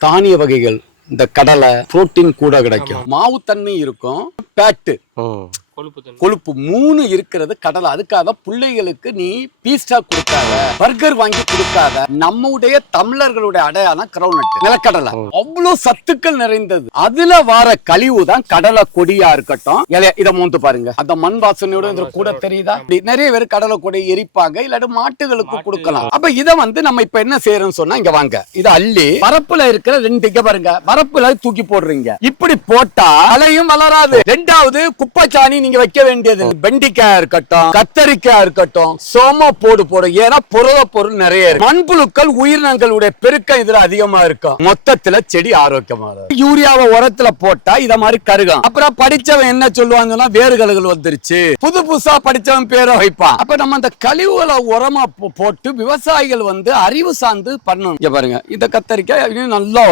தானிய வகைகள் இந்த கடலை புரோட்டீன் கூட கிடைக்கும். மாவுத்தன்மை இருக்கும். பேட்டு கொழுப்பு மூணு இருக்கிறது கடலை. அதுக்காக பிள்ளைகளுக்கு நீ பீஸ்டா கொடுக்காத பர்கர் வாங்கி கொடுக்காத நம்முடைய தமிழர்களுடைய அடையாளம் கிரவுனட் நிலக்கடலை. அவ்வளவு சத்துக்கள் நிறைந்தது. அதுல வர கழிவு தான் கடலை கொடியா இருக்கட்டும். இத மோந்து பாருங்க. அந்த மண் வாசனையோட கூட தெரியுதா? நிறைய பேர் கடலை கொடி எரிப்பாங்க இல்லாட்டி மாட்டுகளுக்கு கொடுக்கலாம். அப்ப இத வந்து நம்ம இப்ப என்ன செய்யறோம்னு சொன்னா இங்க வாங்க. இத அள்ளி வரப்புல இருக்கிற ரெண்டு இங்க பாருங்க வரப்புல தூக்கி போடுறீங்க. இப்படி போட்டா அலையும் வளராது. ரெண்டாவது குப்பைச்சாணி நீங்க வைக்க வேண்டியது வெண்டிக்காய் இருக்கட்டும் கத்தரிக்காய் இருக்கட்டும் சோம போடு போடும் ஏன்னா புரத பொருள் நிறைய இருக்கு. மண்புழுக்கள் உயிரினங்களுடைய பெருக்கம் இதுல அதிகமா இருக்கும் மொத்தத்துல செடி ஆரோக்கியமா இருக்கும் யூரியாவை உரத்துல போட்டா இத மாதிரி கருகம் அப்புறம் படிச்சவன் என்ன சொல்லுவாங்கன்னா வேறுகளுகள் வந்துருச்சு. புது புதுசா படிச்சவன் பேரை வைப்பான். அப்ப நம்ம அந்த கழிவுகளை உரமா போட்டு விவசாயிகள் வந்து அறிவு சார்ந்து பண்ணணும். இங்க பாருங்க இந்த கத்தரிக்காய் நல்லா